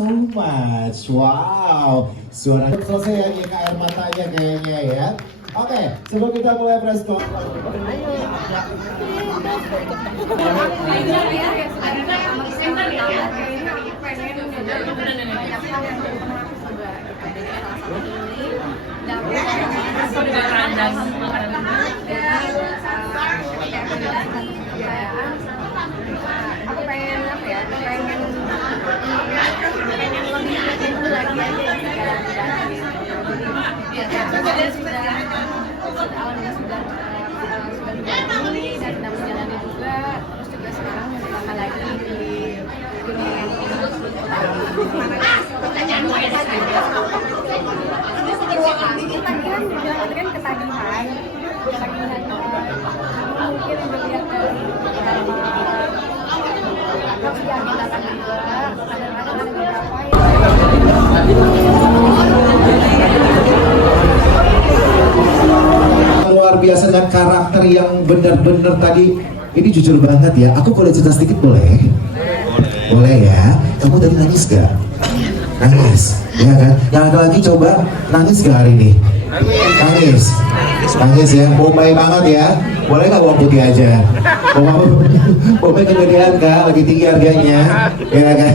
so much. Wow, suara selesai ya nih air matanya kayaknya ya. Oke, sebelum kita mulai press con. Aku pengen apa ya, pengen lebih lagi aja alhamdulillah sudah begini dan sedang menjalani juga, terus juga sekarang menambah lagi di dunia ketagihan ketagihan mungkin melihat dari terus diagendakan juga kadang-kadang ada beberapa Luar biasa dan karakter yang benar-benar tadi ini jujur banget ya. Aku boleh cerita sedikit boleh? Boleh ya. Kamu tadi nangis gak? Nangis, ya kan? Yang ada lagi coba nangis gak hari ini? Nangis, nangis ya. Bombay banget ya. Boleh nggak bawang putih aja? Bombay kegedean kak, lagi tinggi harganya, ya kan?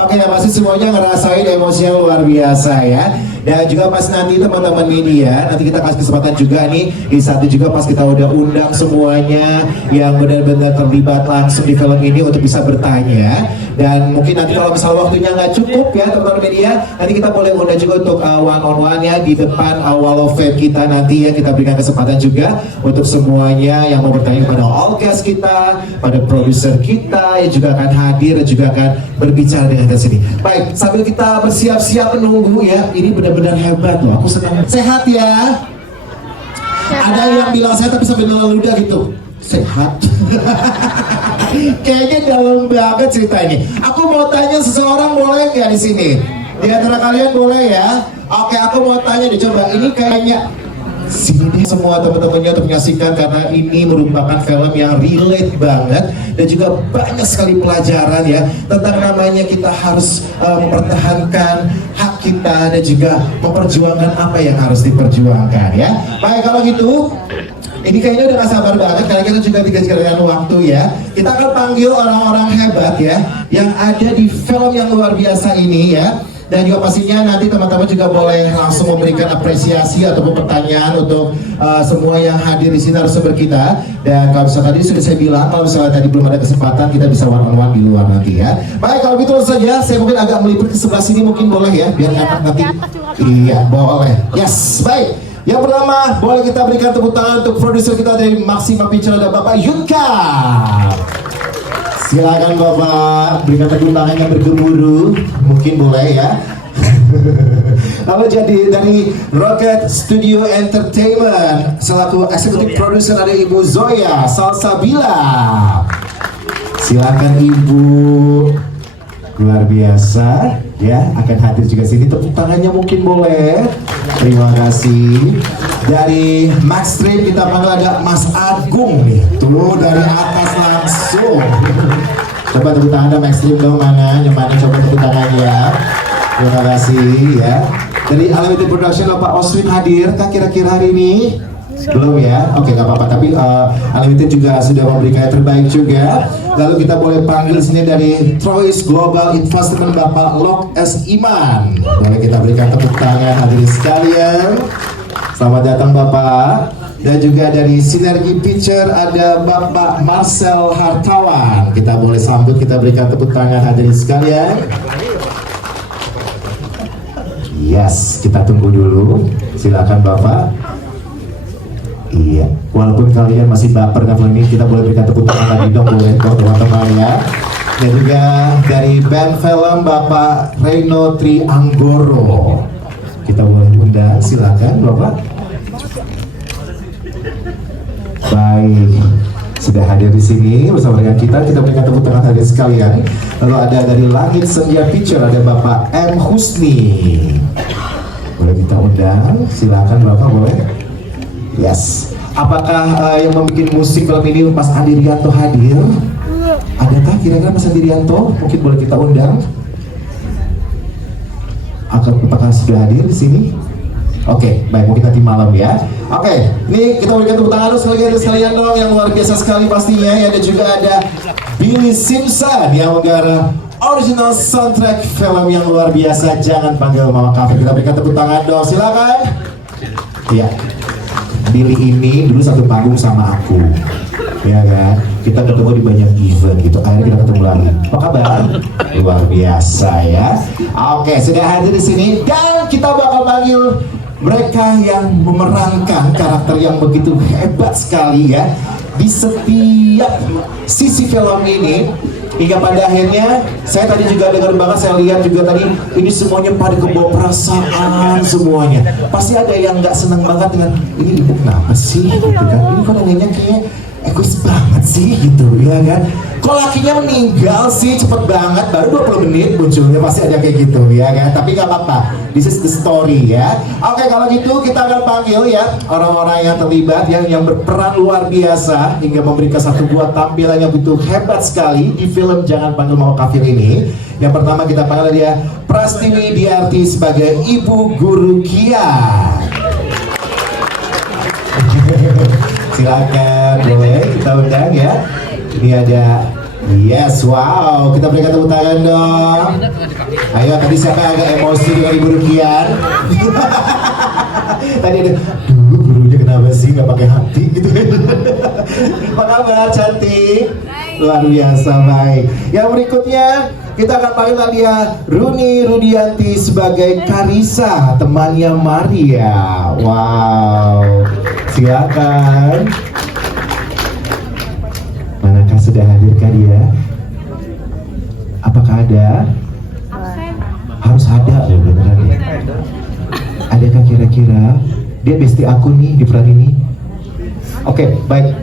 Oke, pasti semuanya ngerasain emosi yang luar biasa ya. Dan juga pas nanti teman-teman media, nanti kita kasih kesempatan juga nih di satu juga pas kita udah undang semuanya yang benar-benar terlibat langsung di film ini untuk bisa bertanya. Dan mungkin nanti kalau misalnya waktunya nggak cukup ya teman-teman media, nanti kita boleh undang juga untuk one on one ya di depan wall of fame kita nanti ya, kita berikan kesempatan juga untuk semuanya yang mau bertanya kepada all guest kita, pada produser kita yang juga akan hadir dan juga akan berbicara dengan kita sini. Baik, sambil kita bersiap-siap menunggu ya, ini benar-benar hebat loh, aku senang. Sehat ya? Ada yang bilang sehat tapi sambil nelan ludah gitu. Sehat. Kayaknya dalam banget cerita ini. Aku mau tanya seseorang boleh nggak di sini? Di antara kalian boleh ya? Oke, aku mau tanya nih, coba ini kayaknya sini deh semua teman-temannya untuk menyaksikan karena ini merupakan film yang relate banget dan juga banyak sekali pelajaran ya tentang namanya kita harus mempertahankan hak kita dan juga memperjuangkan apa yang harus diperjuangkan ya. Baik, kalau gitu ini kayaknya udah gak sabar banget karena kita juga tidak sekalian waktu ya. Kita akan panggil orang-orang hebat ya yang ada di film yang luar biasa ini ya. Dan juga pastinya nanti teman-teman juga boleh langsung memberikan apresiasi ataupun pertanyaan untuk semua yang hadir di sini narasumber kita. Dan kalau misalnya tadi sudah saya bilang, kalau misalnya tadi belum ada kesempatan kita bisa one on one di luar nanti ya. Baik, kalau gitu saja saya mungkin agak melipir ke sebelah sini mungkin boleh ya, biar enak nanti. Iya, boleh. Yes, baik. Yang pertama, boleh kita berikan tepuk tangan untuk produser kita dari Maxima Picture, ada Bapak Yunka. Silakan Bapak, berikan tepuk tangan yang bergemuruh, mungkin boleh ya. Lalu jadi dari Rocket Studio Entertainment, selaku eksekutif produser ada Ibu Zoya Salsabila. Silakan Ibu, luar biasa ya, akan hadir juga sini, tepuk tangannya mungkin boleh. Terima kasih. Dari Maxstream kita panggil ada Mas Agung nih, tuh dari atas langsung. Coba tepuk tangan Maxstream dong, mana? Yang mana coba tepuk tangannya. Terima kasih ya. Dari Unlimited Production Bapak Oswin hadir kah kira-kira hari ini? Belum ya? Oke, nggak apa-apa. Tapi Unlimited juga sudah memberikan yang terbaik juga. Lalu kita boleh panggil sini dari Troyes Global Investment Bapak Lok S. Iman. Boleh kita berikan tepuk tangan hadirin sekalian. Selamat datang Bapak. Dan juga dari Sinergi Picture ada Bapak Marcel Hartawan. Kita boleh sambut, kita berikan tepuk tangan hadirin sekalian. Yes, kita tunggu dulu. Silakan Bapak. Iya, walaupun kalian masih baper dengan film ini, kita boleh berikan tepuk tangan lagi dong, boleh dong teman-teman ya. Dan juga dari band film Bapak Reno Trianggoro, kita boleh undang, silakan Bapak. Baik, sudah hadir di sini bersama dengan kita berikan tepuk tangan hadirin sekalian. Lalu ada dari Langit Senja Picture ada Bapak M. Husni, boleh kita undang, silakan Bapak boleh. Yes. Apakah yang membuat musik film ini Mas Andi Rianto hadir? Adakah kira-kira Mas Andi Rianto? Mungkin boleh kita undang. Apakah sudah hadir di sini? Oke, baik, mungkin nanti malam ya. Oke, ini kita berikan tepuk tangan sekalian dong yang luar biasa sekali pastinya ya. Dan juga ada Billy Simpson yang menggarap original soundtrack film yang luar biasa, Jangan Panggil Mama Cafe. Kita berikan tepuk tangan dong, silakan. Iya, Billy ini dulu satu panggung sama aku, ya kan? Kita ketemu di banyak event gitu, akhirnya kita ketemu lagi. Apa kabar? Luar biasa ya. Oke, sudah hadir di sini dan kita bakal panggil mereka yang memerankan karakter yang begitu hebat sekali ya di setiap sisi film ini. Hingga pada akhirnya saya tadi juga dengar banget, saya lihat juga tadi ini semuanya pada kebawa perasaan semuanya. Pasti ada yang nggak senang banget dengan ini, ibu kenapa sih gitu kan, ini kok neneknya kayak egois banget sih gitu ya kan. Kok lakinya meninggal sih cepet banget, baru 20 menit munculnya, pasti ada kayak gitu ya kan. Tapi nggak apa-apa, this is the story ya. Oke, kalau gitu kita akan panggil ya orang-orang yang terlibat yang berperan luar biasa hingga memberikan satu buah tampilan yang begitu hebat sekali di film Jangan Panggil Mama Kafir ini. Yang pertama kita panggil dia Prastiwi Diarti sebagai Ibu Guru Kian. Silakan, boleh kita undang ya. Ini ada, yes, wow, kita berikan tepuk tangan dong. Ayo, tadi siapa agak emosi dengan Ibu Rukian? Tadi ada, gurunya kenapa sih nggak pakai hati gitu. Apa kabar, cantik? Luar biasa, baik. Yang berikutnya kita akan panggil dia Runi Rudianti sebagai Karisa, temannya Maria. Wow, silakan. Manakah sudah hadirkah dia? Apakah ada? Harus ada loh, beneran ya. Adakah kira-kira dia bestie aku nih di peran ini? Oke, baik.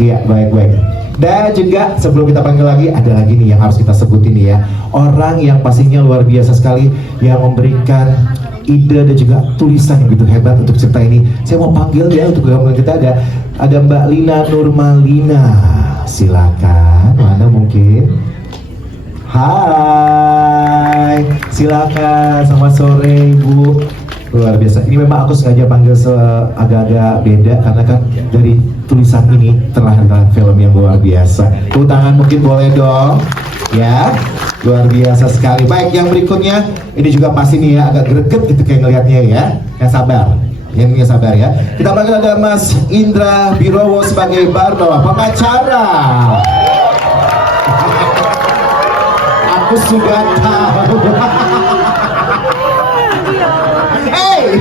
Iya, baik. Dan juga sebelum kita panggil lagi, ada lagi nih yang harus kita sebutin nih ya. Orang yang pastinya luar biasa sekali yang memberikan ide dan juga tulisan yang begitu hebat untuk cerita ini. Saya mau panggil ya untuk gabungan kita, ada Mbak Lina Nurmalina. Silakan, mana mungkin? Hai, silakan. Selamat sore Ibu. Luar biasa. Ini memang aku sengaja panggil agak-agak beda karena kan dari tulisan ini terlahir film yang luar biasa. Tepuk tangan mungkin boleh dong, ya. Luar biasa sekali. Baik, yang berikutnya ini juga pasti nih ya agak greget gitu kayak ngelihatnya ya. Yang sabar. Yang sabar ya. Kita panggil ada Mas Indra Birowo sebagai Barno, pengacara. Aku sudah tahu. Hey.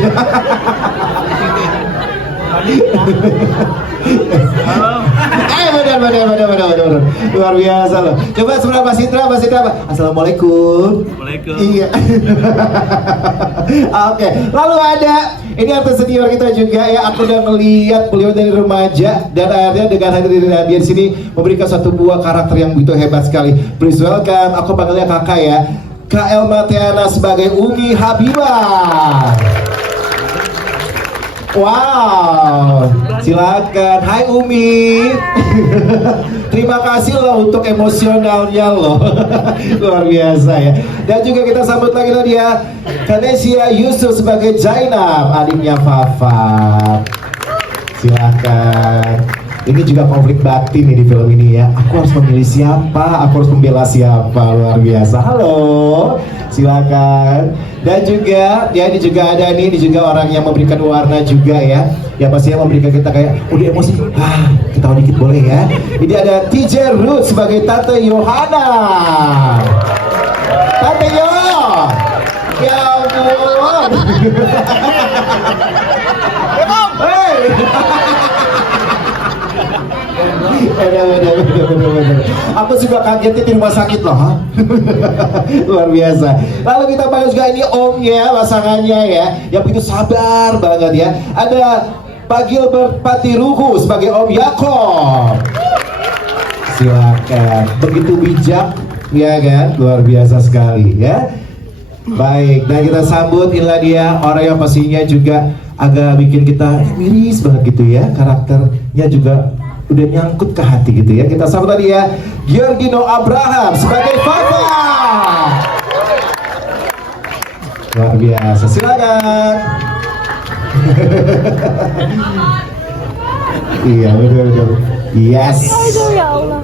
Benar. Luar biasa loh. Coba sebelah Mas Indra. Assalamualaikum. Waalaikumsalam. Iya. Oke, lalu ada ini artis senior kita juga ya. Aku udah melihat beliau dari remaja dan akhirnya dengan hadir di sini memberikan satu buah karakter yang begitu hebat sekali. Please welcome, aku panggilnya kakak ya, Kak Elma Tiana sebagai Umi Habibah. Wow, silakan. Hai Umi. Terima kasih loh untuk emosionalnya loh. Luar biasa ya. Dan juga kita sambut lagi dia Kanesia Yusuf sebagai Zainab, adiknya Fafa. Silakan. Ini juga konflik batin nih di film ini ya. Aku harus memilih siapa, aku harus membela siapa. Luar biasa. Halo, silakan. Dan juga ya ini juga ada nih, ini juga orang yang memberikan warna juga ya. Ya pastinya memberikan kita kayak udah emosi. Ketawa dikit boleh ya. Ini ada TJ Ruth sebagai Tante Yohana. Tante Yo. Ya ampun. Hey. Bener. Aku juga kagetnya di rumah sakit loh. Luar biasa. Lalu kita panggil juga ini omnya, pasangannya ya, yang begitu sabar banget ya. Ada Pak Gilbert Patiruhu sebagai Om Yakob. Silakan. Begitu bijak ya kan, luar biasa sekali ya. Baik, dan kita sambut inilah dia orang yang pastinya juga agak bikin kita miris banget gitu ya. Karakternya juga udah nyangkut ke hati gitu ya. Kita sambut tadi ya Giorgino Abraham sebagai Fafa. Luar biasa, silakan. Iya betul. Yes. Ya Allah.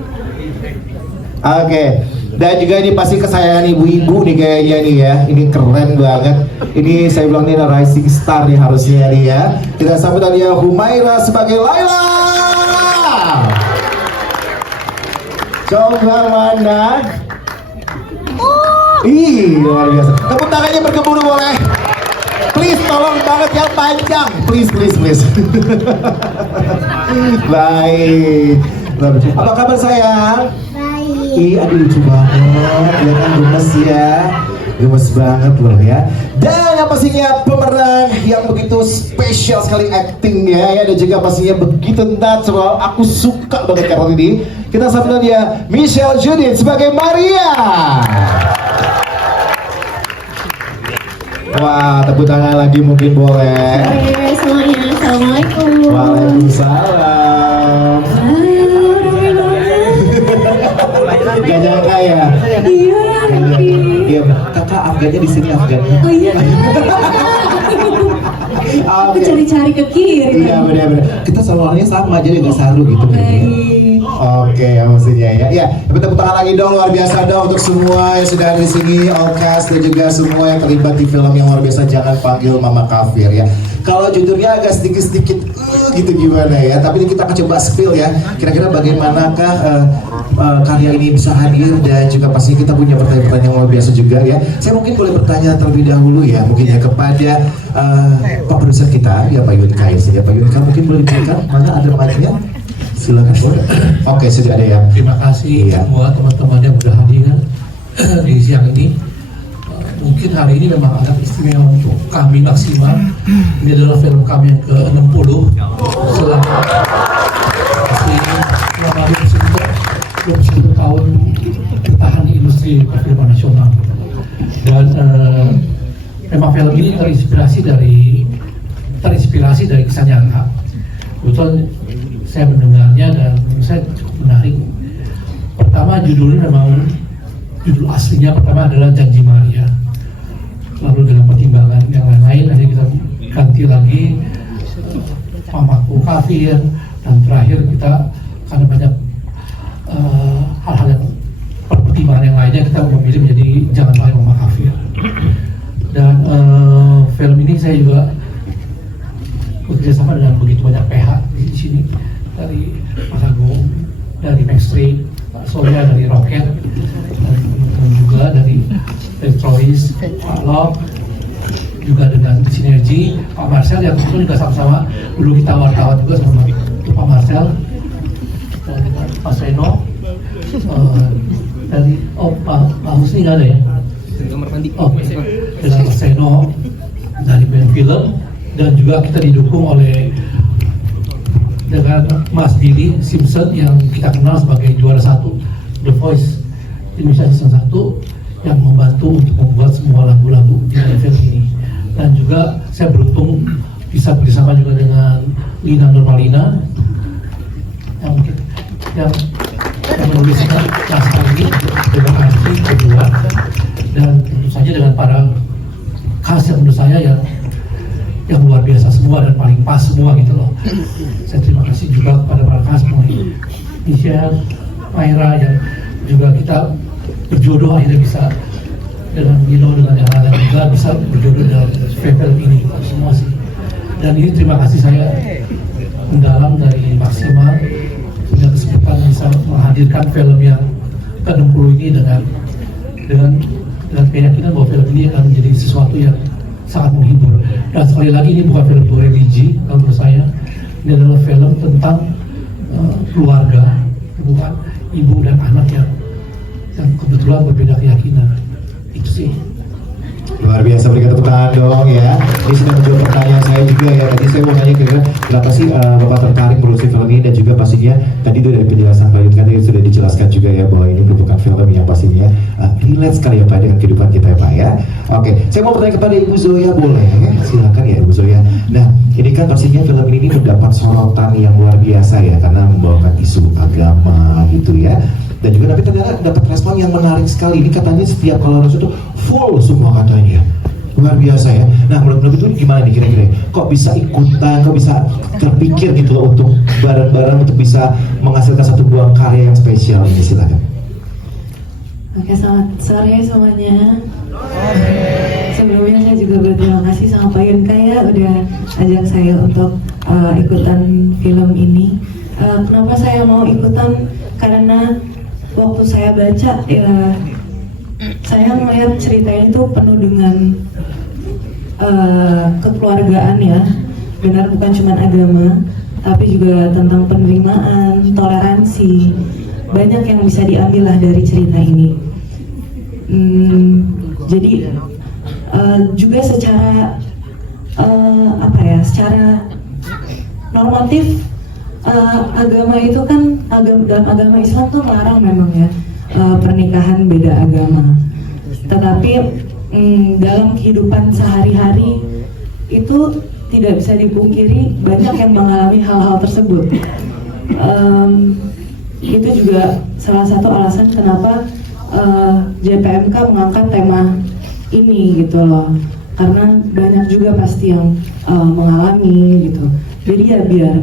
Oke. Dan juga ini pasti kesayangan ibu-ibu nih kayaknya nih ya. Ini keren banget. Ini saya bilang ini rising star nih harusnya nih ya. Kita sambut dia Humaira sebagai Laila. Coba mana? Ih, luar biasa. Tepuk tangannya bergemuruh boleh. Please tolong banget yang panjang. Please. Baik. Apa kabar sayang? Baik. Ih, aduh lucu banget. Ya kan gemes ya. Gemes banget loh ya. Dan yang pastinya pemeran yang begitu spesial sekali actingnya ya. Dan juga pastinya begitu natural. Aku suka banget karakter ini. Kita sambut dia Michelle Judith sebagai Maria. Wah, tepuk tangan lagi mungkin boleh. Oke, semuanya, assalamualaikum. Waalaikumsalam. Gak nyangka ya. Iya, kakak Afgannya di sini Afgannya. Oh iya. Aku cari-cari ke kiri. Iya benar-benar. Kita selalunya sama jadi nggak saru gitu. Oke, maksudnya ya. Ya, tepuk tangan lagi dong, luar biasa dong untuk semua yang sudah ada di sini, all cast dan juga semua yang terlibat di film yang luar biasa. Jangan panggil Mama Kafir ya. Kalau judulnya agak sedikit gitu gimana ya. Tapi kita akan coba spill ya. Kira-kira bagaimanakah karya ini bisa hadir dan juga pasti kita punya pertanyaan-pertanyaan yang luar biasa juga ya. Saya mungkin boleh bertanya terlebih dahulu ya, mungkin ya kepada Pak produser kita ya Pak Yunka ya. Pak Yunka mungkin boleh diberikan mana ada mic-nya? Silakan. Oke, sudah ada ya. Terima kasih semua teman-teman yang sudah hadir di siang ini. Mungkin hari ini memang agak istimewa untuk kami Maksimal. Ini adalah film kami yang ke-60 selama 20 tahun bertahan di industri perfilman nasional. Dan memang film ini terinspirasi dari kisah nyata. Kebetulan saya mendengarnya dan saya cukup menarik. Pertama judulnya memang judul aslinya pertama adalah Janji Maria. Lalu dengan pertimbangan yang lain-lain nanti kita ganti lagi Mamaku Kafir, dan terakhir kita karena banyak hal-hal yang pertimbangan yang lainnya kita memilih menjadi Jangan Panggil Mama Kafir. Dan film ini saya juga bekerja sama dengan begitu banyak pihak di sini, dari Mas Agung, dari Maxstream, Pak Surya dari Rocket, dan juga dari Trois, Pak Lok, juga dengan Sinergi, Pak Marcel yang tentu juga sama-sama dulu kita wartawan juga sama Pak Marcel, dan dengan Pak Seno, dari Pak Husni nggak ada ya? Dengan Pak Seno dari band film, dan juga kita didukung oleh dengan Mas Billy Simpson yang kita kenal sebagai juara 1 The Voice Indonesia Season 1 yang membantu untuk membuat semua lagu-lagu di film ini. Dan juga saya beruntung bisa bersama juga dengan Lina Nurmalina yang menuliskan naskah ini dengan asli kedua, dan tentu saja dengan para cast yang menurut saya yang luar biasa semua dan paling pas semua gitu loh. Saya terima kasih juga kepada para cast semuanya, Michelle, Maira, yang juga kita berjodoh akhirnya bisa dengan Nino, dengan yang lain juga bisa berjodoh dalam film ini semua sih. Dan ini terima kasih saya mendalam dari Maksimal punya kesempatan bisa menghadirkan film yang ke-60 ini dengan keyakinan bahwa film ini akan menjadi sesuatu yang sangat menghibur. Dan sekali lagi ini bukan film religi kalau menurut saya, ini adalah film tentang keluarga, bukan ibu dan anak yang kebetulan berbeda keyakinan. Itu sih. Luar biasa, berikan tepuk tangan dong ya. Ini sudah menjawab pertanyaan saya juga ya. Tadi saya mau nanya kira-kira kenapa sih Bapak tertarik produksi film ini, dan juga pastinya tadi itu dari penjelasan Pak Yud tadi sudah dijelaskan juga ya bahwa ini merupakan film yang pastinya relate sekali ya Pak dengan kehidupan kita ya Pak ya. Oke, saya mau bertanya kepada Ibu Zoya, boleh? Silakan ya Ibu Zoya. Nah, ini kan pastinya film ini mendapat sorotan yang luar biasa ya karena membawakan isu agama gitu ya. Dan juga tapi ternyata dapat respon yang menarik sekali. Ini katanya setiap kalau itu full semua katanya. Luar biasa ya. Nah, menurut itu gimana nih kira-kira? Kok bisa ikutan, kok bisa terpikir gitu loh untuk bareng-bareng untuk bisa menghasilkan satu buah karya yang spesial ini, silakan. Oke, selamat sore semuanya. Sebelumnya saya juga berterima kasih sama Pak Yunka ya udah ajak saya untuk ikutan film ini. Kenapa saya mau ikutan? Karena waktu saya baca ya saya melihat cerita ini tuh penuh dengan kekeluargaan ya. Benar, bukan cuma agama, tapi juga tentang penerimaan, toleransi. Banyak yang bisa diambil lah dari cerita ini. Jadi juga secara secara normatif agama itu kan dalam agama Islam tuh melarang memang ya pernikahan beda agama. Tetapi dalam kehidupan sehari-hari itu tidak bisa dipungkiri banyak yang mengalami hal-hal tersebut. Itu juga salah satu alasan kenapa JPMK mengangkat tema ini gitu loh, karena banyak juga pasti yang mengalami gitu. Jadi ya biar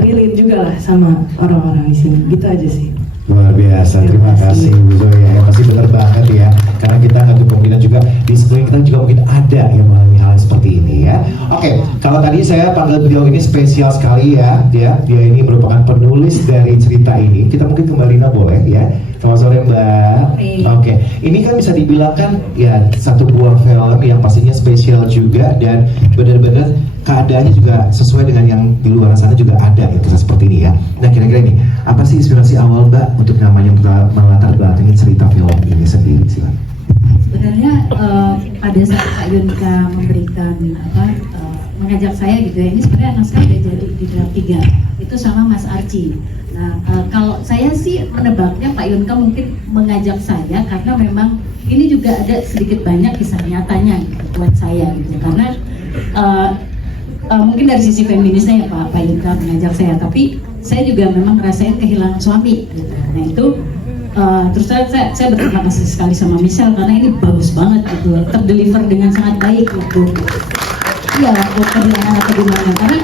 relate juga lah sama orang-orang di sini, gitu aja sih. Luar biasa, terima kasih Bu Zoya. Pasti benar banget ya, karena kita nggak kemungkinan juga di sekeliling kita juga mungkin ada yang mengalami hal seperti ini ya. Oke, kalau tadi saya panggil beliau ini spesial sekali ya, dia ini merupakan penulis dari cerita ini. Kita mungkin kembali boleh ya. Selamat sore Mbak. Oke, ini kan bisa dibilang kan ya satu buah film yang pastinya spesial juga dan benar-benar keadaannya juga sesuai dengan yang di luar sana juga ada gitu seperti ini ya. Nah kira-kira ini apa sih inspirasi awal Mbak untuk namanya melatar belakangi cerita film ini sendiri silakan. Sebenarnya pada saat Pak Yunka memberikan mengajak saya gitu ya, ini sebenarnya naskah udah jadi di draft 3 itu sama Mas Archie. Nah kalau saya sih menebaknya Pak Yunka mungkin mengajak saya karena memang ini juga ada sedikit banyak kisah nyatanya gitu, buat saya gitu, karena mungkin dari sisi feminisnya ya Pak Yunka mengajak saya, tapi saya juga memang ngerasain kehilangan suami gitu. Nah itu terus saya berterima kasih sekali sama Michelle karena ini bagus banget gitu, terdeliver dengan sangat baik gitu. Iya, kehilangan atau gimana, karena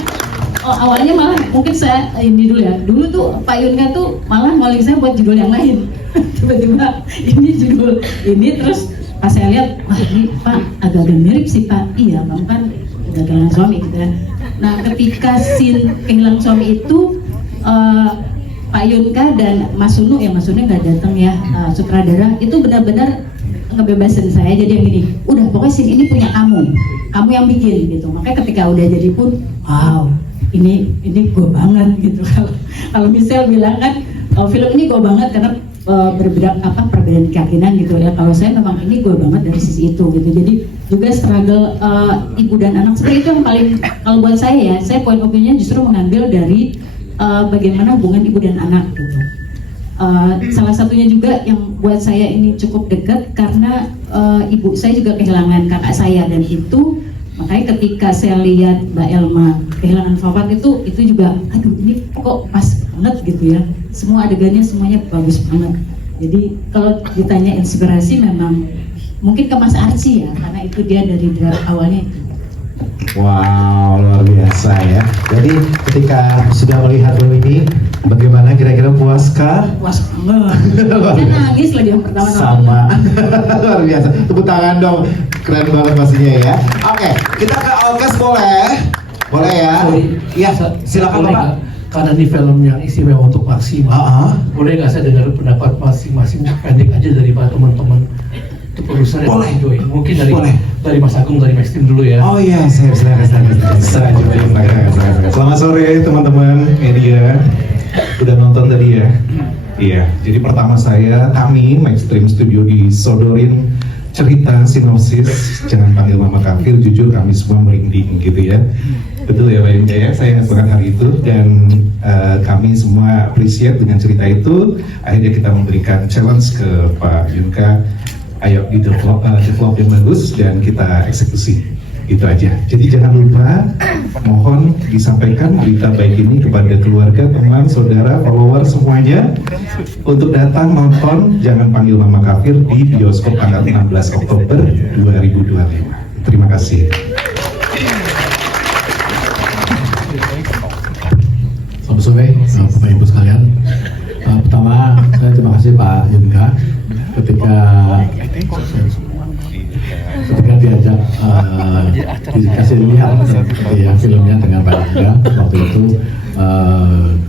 awalnya malah mungkin saya ini dulu ya, dulu tuh Pak Yunka tuh malah ngoleh saya buat judul yang lain. Tiba-tiba ini judul ini, terus pas saya lihat, wah ini Pak agak-agak mirip sih Pak. Iya, kamu kan udah kehilangan suami gitu ya. Nah ketika scene kehilangan suami itu Pak Yunka dan Mas Sunu nggak datang ya, sutradara itu benar-benar ngebebasin saya. Jadi yang gini, udah pokoknya scene ini punya kamu yang bikin gitu. Makanya ketika udah jadi pun, wow, ini gue banget gitu. Kalau Michelle bilang kan film ini gue banget karena perbedaan keyakinan gitu ya. Kalau saya memang ini gue banget dari sisi itu gitu. Jadi juga struggle ibu dan anak seperti itu yang paling, kalau buat saya ya, saya point of view-nya justru mengambil dari bagaimana hubungan ibu dan anak gitu. Salah satunya juga yang buat saya ini cukup dekat karena ibu saya juga kehilangan kakak saya, dan itu makanya ketika saya lihat Mbak Elma kehilangan Fawad itu juga aduh ini kok pas banget gitu ya, semua adegannya semuanya bagus banget. Jadi kalau ditanya inspirasi memang mungkin ke Mas Archie ya, karena itu dia dari draft awalnya itu. Wow, luar biasa ya. Jadi ketika sudah melihat film ini, bagaimana kira-kira puaskah? Puas banget. Saya nangis lagi yang pertama. Sama. Luar biasa. Tepuk tangan dong. Keren banget pastinya ya. Oke, kita ke Alkes boleh? Boleh ya? Iya, silakan boleh Bapak. Gak? Karena ini film yang istimewa untuk maksimal. Boleh nggak saya dengar pendapat masing-masing pendek aja dari teman-teman produser yang boleh. join. Mungkin Boleh. dari Mas Agung, dari Mas Tim dulu ya. Oh iya, silakan. Selamat sore teman-teman media. Udah nonton tadi ya? Iya. Jadi pertama kami Mainstream Studio disodorin cerita sinopsis Jangan Panggil Mama Kafir. Jujur kami semua merinding gitu ya. Betul ya Pak Yunka ya, saya ingat banget hari itu, dan kami semua appreciate dengan cerita itu. Akhirnya kita memberikan challenge ke Pak Yunka, ayo di develop yang bagus dan kita eksekusi, itu aja. Jadi jangan lupa, mohon disampaikan berita baik ini kepada keluarga, teman, saudara, follower semuanya untuk datang nonton Jangan Panggil Mama Kafir di bioskop tanggal 16 Oktober 2023. Terima kasih. Selamat sore, Bapak Ibu sekalian. Pertama, saya terima kasih Pak Yunka ketika diajak dikasih lihat ya filmnya dengan Pak Yunka. Waktu itu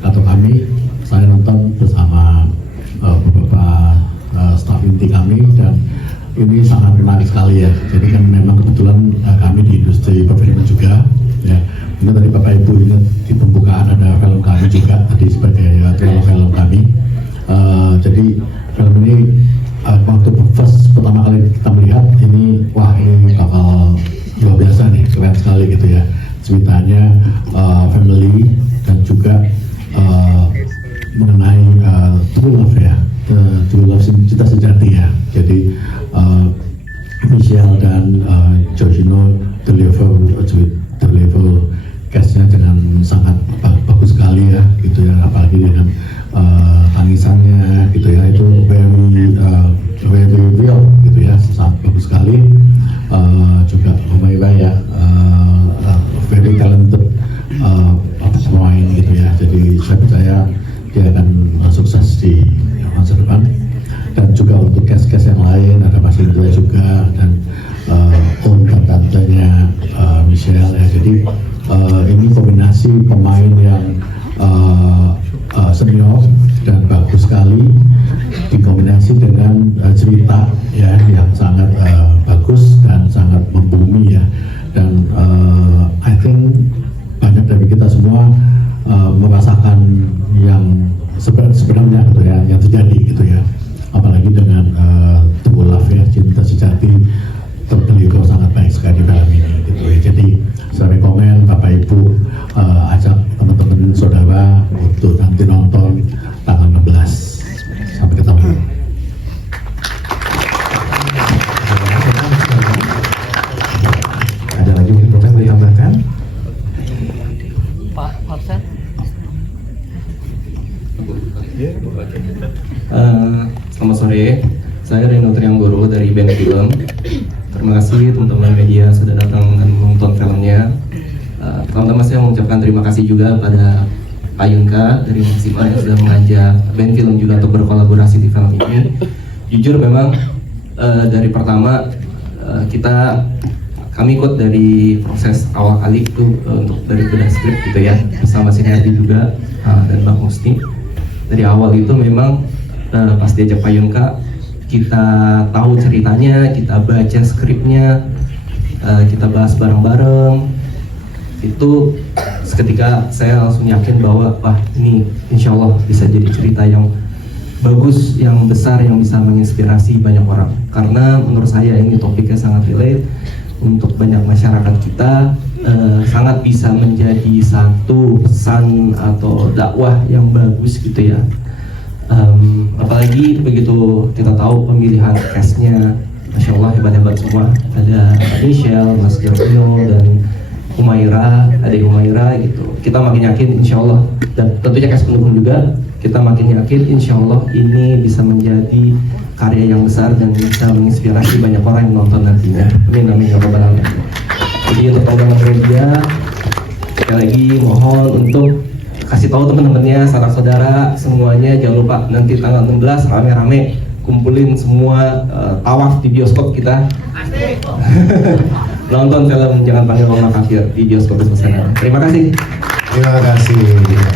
atau kami, saya nonton bersama beberapa staf inti kami dan ini sangat menarik sekali ya. Jadi kan memang kebetulan kami di industri perfilman juga ya. Mungkin tadi Bapak Ibu ingat di pembukaan ada film kami juga tadi sebagai film kami. Jadi film ini waktu first pertama kali kita melihat ini, wah ini bakal luar biasa nih, keren sekali gitu ya. Ceritanya family dan juga mengenai true love ya, true love cinta sejati ya. Jadi Michelle dan Giorgino deliver castnya dengan sangat bagus sekali ya gitu ya, apalagi dengan tangisannya gitu ya, itu very real gitu ya, sangat bagus sekali. Juga Humaira ya, very talented pemain gitu ya, jadi saya percaya dia akan sukses di masa depan. Dan juga untuk cast-cast yang lain ada Mas Indra juga dan Om dan tantenya Michelle ya. Jadi ini kombinasi pemain yang senior dan bagus sekali dikombinasi dengan cerita ya yang sangat bagus dan sangat membumi ya. Dan I think banyak dari kita semua merasakan yang sebenarnya gitu ya, yang terjadi gitu ya. Apalagi dengan true love ya, cinta sejati terpelikur sangat baik sekali dalam ini gitu ya. Jadi saya rekomen Bapak Ibu ajak teman-teman saudara untuk nanti nonton tanggal 16. Sampai ketemu. Ada lagi mungkin Bapak mau ditambahkan? Pak Marcel. Selamat sore, saya Reno Trianggoro dari Ben Film. Terima kasih teman-teman media sudah datang dan menonton filmnya. Pertama-tama saya mengucapkan terima kasih juga pada Pak Yunka dari Maksimal yang sudah mengajak Ben Film juga untuk berkolaborasi di film ini. Jujur memang dari pertama kami ikut dari proses awal kali itu untuk dari bedah skrip gitu ya, bersama Sinergi juga dan Bang Musti. Dari awal itu memang pas diajak Pak Yunka, kita tahu ceritanya, kita baca skripnya, kita bahas bareng-bareng. Itu seketika saya langsung yakin bahwa wah ini insya Allah bisa jadi cerita yang bagus, yang besar, yang bisa menginspirasi banyak orang. Karena menurut saya ini topiknya sangat relate untuk banyak masyarakat kita, sangat bisa menjadi satu pesan atau dakwah yang bagus gitu ya. Apalagi begitu kita tahu pemilihan castnya, Masya Allah hebat-hebat semua. Ada Michelle, Mas Giorgino dan Humaira, adik Humaira gitu. Kita makin yakin insya Allah, dan tentunya cast pendukung juga, kita makin yakin insya Allah ini bisa menjadi karya yang besar dan bisa menginspirasi banyak orang yang nonton nantinya. Amin amin ya rabbal alamin. Jadi untuk teman-teman media, sekali lagi mohon untuk kasih tahu teman-temannya, saudara-saudara semuanya, jangan lupa nanti tanggal 16 rame-rame kumpulin semua tawaf di bioskop kita. Nonton film Jangan Panggil Mama Kafir di bioskop Besar. Terima kasih. Terima kasih.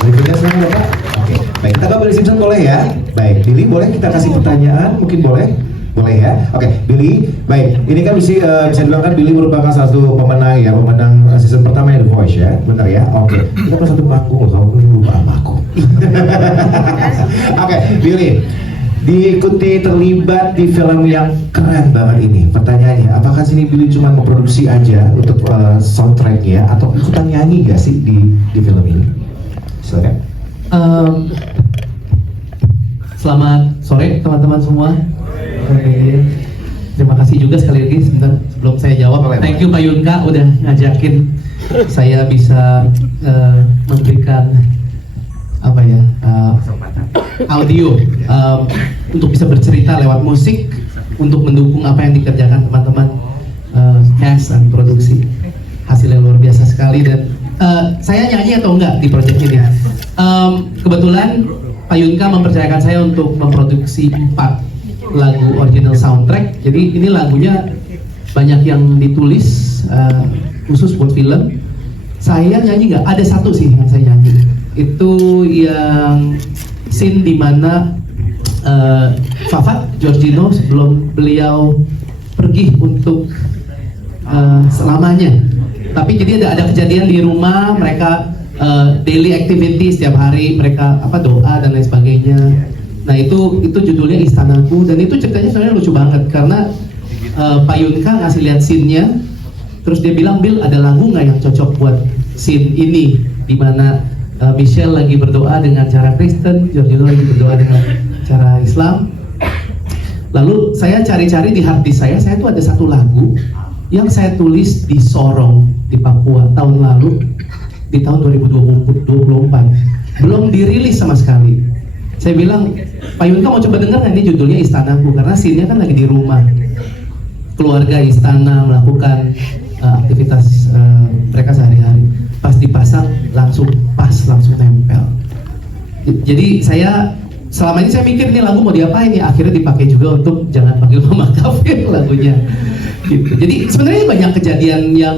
Berikutnya sekarang Bapak. Oke, baik. Kita Billy Simpson boleh ya? Baik, Billy boleh kita kasih pertanyaan? Mungkin boleh? Boleh ya? Oke, Billy. Baik, ini kan bisa dibilang kan Billy merupakan satu pemenang ya, pemenang season pertama The Voice ya, benar ya? Oke, kita kan satu panggung, kamu lupa sama aku. Oke, Billy. Diikuti terlibat di film yang keren banget ini. Pertanyaannya, apakah sini Billy cuma memproduksi aja untuk soundtracknya atau ikutan nyanyi gak sih di film ini? Silakan. Selamat sore teman-teman semua. Terima kasih juga sekali lagi sebelum saya jawab. Thank you Pak Yunka udah ngajakin saya bisa memberikan apa ya audio untuk bisa bercerita lewat musik untuk mendukung apa yang dikerjakan teman-teman cast and sekali dan saya nyanyi atau enggak di project ini. Kebetulan Pak Yunka mempercayakan saya untuk memproduksi 4 lagu original soundtrack. Jadi ini lagunya banyak yang ditulis khusus buat film. Saya nyanyi nggak? Ada satu sih yang saya nyanyi. Itu yang scene dimana Fafat Georgino sebelum beliau pergi untuk selamanya. Tapi jadi ada kejadian di rumah mereka, daily activity setiap hari mereka doa dan lain sebagainya. Nah itu judulnya Istanaku dan itu ceritanya sebenarnya lucu banget karena Pak Yunka ngasih lihat scene-nya, terus dia bilang, Bill ada lagu nggak yang cocok buat scene ini di mana Michelle lagi berdoa dengan cara Kristen, Giorgino lagi berdoa dengan cara Islam. Lalu saya cari-cari di hard disk saya tuh ada satu lagu yang saya tulis di Sorong di Papua tahun lalu, di tahun 2024, belum dirilis sama sekali. Saya bilang, Pak Yunka mau coba denger nggak? Ini judulnya Istanaku, karena scene-nya kan lagi di rumah, keluarga istana melakukan aktivitas mereka sehari-hari. Pas dipasang langsung pas, langsung nempel. Jadi saya selama ini saya mikir nih lagu mau diapain ya, akhirnya dipakai juga untuk Jangan Panggil Mama Kafir lagunya. Gitu. Jadi sebenarnya banyak kejadian yang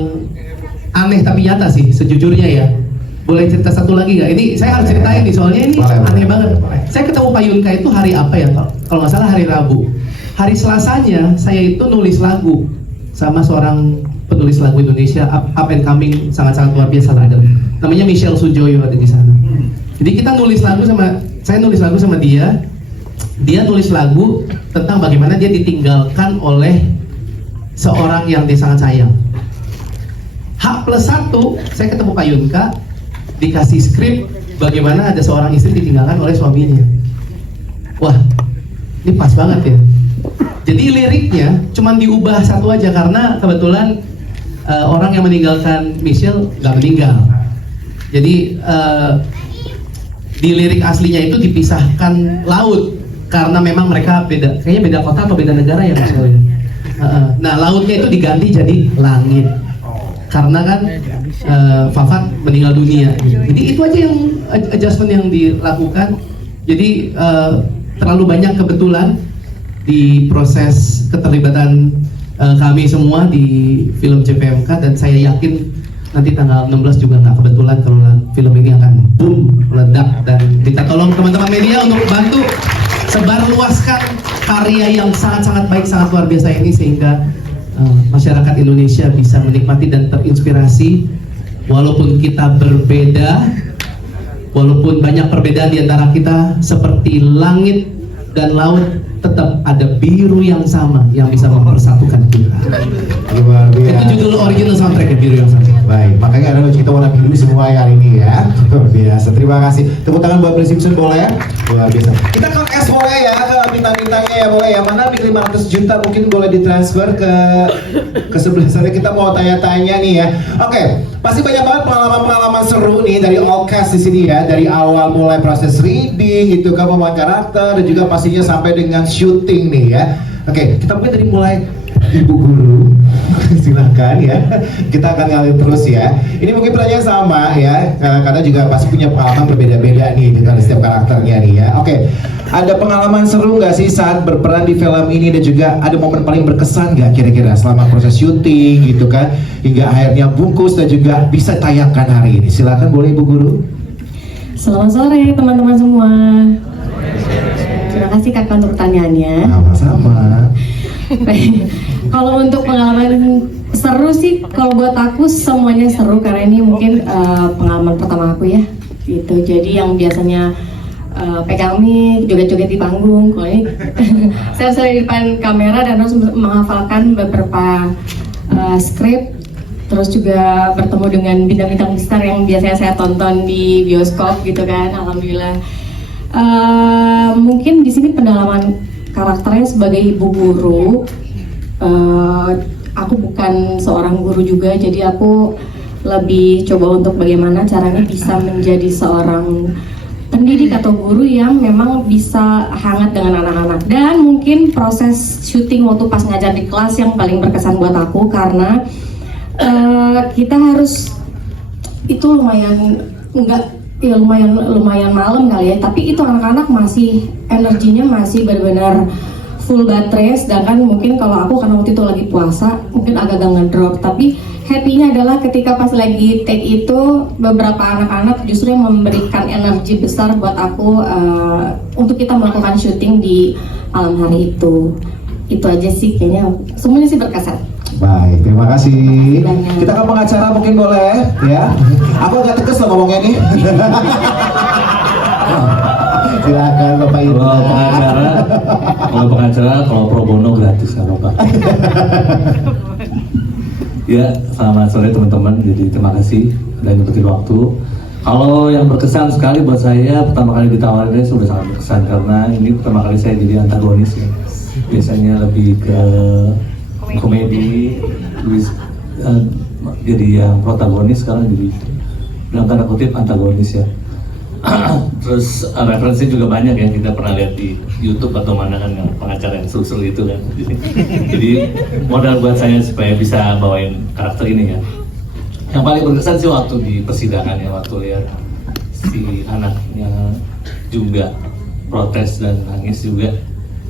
aneh tapi nyata sih sejujurnya ya. Boleh cerita satu lagi nggak? Ini saya harus ceritain nih soalnya ini aneh banget. Saya ketemu Pak Yunka itu hari apa ya? Kalau nggak salah hari Rabu. Hari Selasanya saya itu nulis lagu sama seorang penulis lagu Indonesia up and coming sangat-sangat luar biasa lah. Namanya Michelle Sujoyo ada di sana. Jadi saya nulis lagu sama dia. Dia nulis lagu tentang bagaimana dia ditinggalkan oleh seorang yang dia sangat sayang. H+1 saya ketemu Pak Yunka, dikasih skrip bagaimana ada seorang istri ditinggalkan oleh suaminya. Wah, ini pas banget ya. Jadi liriknya cuma diubah satu aja karena kebetulan orang yang meninggalkan Michelle nggak meninggal. Jadi di lirik aslinya itu dipisahkan laut karena memang mereka kayaknya beda kota atau beda negara ya Michelle. Nah lautnya itu diganti jadi langit karena kan Fafat meninggal dunia. Jadi itu aja yang adjustment yang dilakukan. Jadi terlalu banyak kebetulan di proses keterlibatan kami semua di film CPMK dan saya yakin nanti tanggal 16 juga nggak kebetulan kalau film ini akan boom, meledak dan kita tolong teman-teman media untuk bantu sebarluaskan karya yang sangat-sangat baik, sangat luar biasa ini sehingga masyarakat Indonesia bisa menikmati dan terinspirasi walaupun kita berbeda, walaupun banyak perbedaan di antara kita seperti langit dan laut tetap ada biru yang sama yang bisa mempersatukan kita. Luar biasa. Itu judul original soundtrack ya, Biru yang sama. Baik, makanya ada kita warna biru semua hari ini ya. Luar biasa. Terima kasih. Tepuk tangan buat Bill Simpson boleh ya? Luar biasa. Kita ke S boleh ya, ke bintang-bintangnya ya boleh ya. Mana 500 juta mungkin boleh ditransfer ke sebelah sana. Kita mau tanya-tanya nih ya. Oke, pasti banyak banget pengalaman-pengalaman seru nih dari all cast di sini ya. Dari awal mulai proses reading, itu kan pemain karakter dan juga pastinya sampai dengan syuting nih ya. Oke, kita mungkin dari mulai Ibu Guru, silahkan ya. Kita akan ngalir terus ya. Ini mungkin pertanyaan sama ya, karena juga pasti punya pengalaman berbeda-beda nih dengan setiap karakternya nih ya. Oke, ada pengalaman seru nggak sih saat berperan di film ini dan juga ada momen paling berkesan nggak kira-kira selama proses syuting gitu kan, hingga akhirnya bungkus dan juga bisa tayangkan hari ini. Silahkan boleh Ibu Guru. Selamat sore teman-teman semua. Terima kasih Kakak untuk pertanyaannya. Sama-sama. Kalau untuk pengalaman seru sih, kalau buat aku semuanya seru karena ini mungkin pengalaman pertama aku ya. Gitu. Jadi yang biasanya pegang mic, joget-joget di panggung, kalau ini saya sering di depan kamera dan harus menghafalkan beberapa skrip. Terus juga bertemu dengan bintang-bintang besar yang biasanya saya tonton di bioskop gitu kan, alhamdulillah. Mungkin di sini pendalaman karakternya sebagai ibu guru. Aku bukan seorang guru juga, jadi aku lebih coba untuk bagaimana caranya bisa menjadi seorang pendidik atau guru yang memang bisa hangat dengan anak-anak. Dan mungkin proses syuting waktu pas ngajar di kelas yang paling berkesan buat aku karena kita harus itu lumayan malam kali ya, tapi itu anak-anak masih energinya masih benar-benar full baterai, sedangkan mungkin kalau aku karena waktu itu lagi puasa mungkin agak ngedrop, tapi happy-nya adalah ketika pas lagi take itu beberapa anak-anak justru yang memberikan energi besar buat aku untuk kita melakukan syuting di malam hari itu aja sih kayaknya, semuanya sih berkesan. Baik, terima kasih. Kita ke pengacara mungkin boleh ya. Aku agak tegas loh ngomongnya nih. Silakan Bapak Ibu. Kalau pengacara kalau pro bono gratis nggak apa-apa. Ya, selamat sore teman-teman. Jadi terima kasih sudah nyempetin waktu. Kalau yang berkesan sekali buat saya, pertama kali ditawarin sudah sangat berkesan karena ini pertama kali saya jadi antagonis ya. Biasanya lebih ke komedi, jadi yang protagonis, sekarang jadi dalam tanda kutip antagonis ya. Terus referensi juga banyak yang kita pernah lihat di YouTube atau mana kan, yang pengacara yang seru-seru itu kan. Jadi modal buat saya supaya bisa bawain karakter ini kan. Yang paling berkesan sih waktu di persidangan ya, waktu lihat si anaknya juga protes dan nangis juga.